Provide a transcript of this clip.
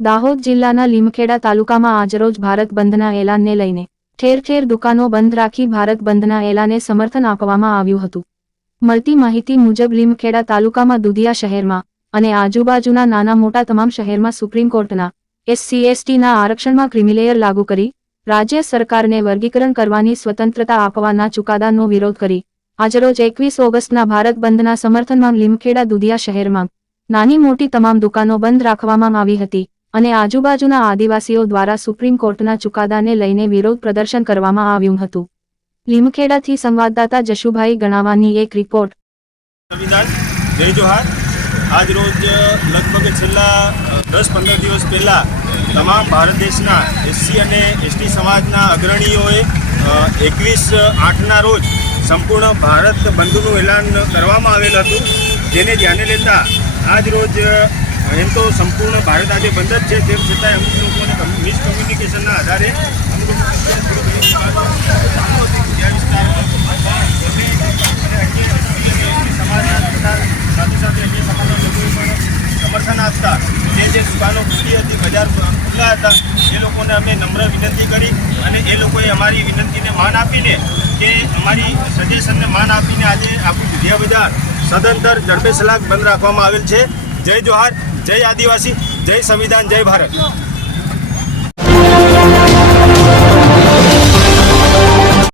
દાહોદ જિલ્લાના લીમખેડા તાલુકામાં આજરોજ ભારત બંધના એલાનને લઈને ઠેર ઠેર દુકાનો બંધ રાખી ભારત બંધના એલાને સમર્થન આપવામાં આવ્યું હતું। મળતી માહિતી મુજબ લીમખેડા તાલુકામાં દુધિયા શહેરમાં અને આજુબાજુના નાના મોટા તમામ શહેરમાં સુપ્રીમ કોર્ટના SC/STના આરક્ષણમાં ક્રિમિલેયર લાગુ કરી રાજ્ય સરકારને વર્ગીકરણ કરવાની સ્વતંત્રતા આપવાના ચુકાદાનો વિરોધ કરી આજરોજ 21 ઓગસ્ટના ભારત બંધના સમર્થનમાં લીમખેડા દુધિયા શહેરમાં નાની મોટી તમામ દુકાનો બંધ રાખવામાં આવી હતી અને આજુબાજુના આદિવાસીઓ દ્વારા સુપ્રીમ કોર્ટના ચુકાદાને લઈને વિરોધ પ્રદર્શન કરવામાં આવ્યું હતું। લીમખેડાથી સંવાદદાતા જશુભાઈ ગણાવાની એક રિપોર્ટ। જય જોહાર। આજ રોજ લગભગ છેલ્લા 10-15 દિવસ પહેલાં તમામ ભારત દેશના SC અને ST સમાજના અગ્રણીઓએ 21/8ના રોજ સંપૂર્ણ ભારત બંધનું એલાન કરવામાં આવેલ હતું, જેને ધ્યાને લેતા આજ રોજ એમ તો સંપૂર્ણ ભારત આજે બંધ જ છે, તેમ છતાં અમુક લોકોને મિસકમ્યુનિકેશનના આધારે અમુક સમર્થન આપતા જે દુકાનો ખુલ્લી હતી, બજાર ખુલ્લા હતા, એ લોકોને અમે નમ્ર વિનંતી કરી અને એ લોકોએ અમારી વિનંતીને માન આપીને કે અમારી સજેશનને માન આપીને આજે આપણું દુધિયા બજાર સદંતર જડબે સલાક બંધ રાખવામાં આવેલ છે। જય જોહાર, જય આદિવાસી, જય સંવિધાન, જય ભારત।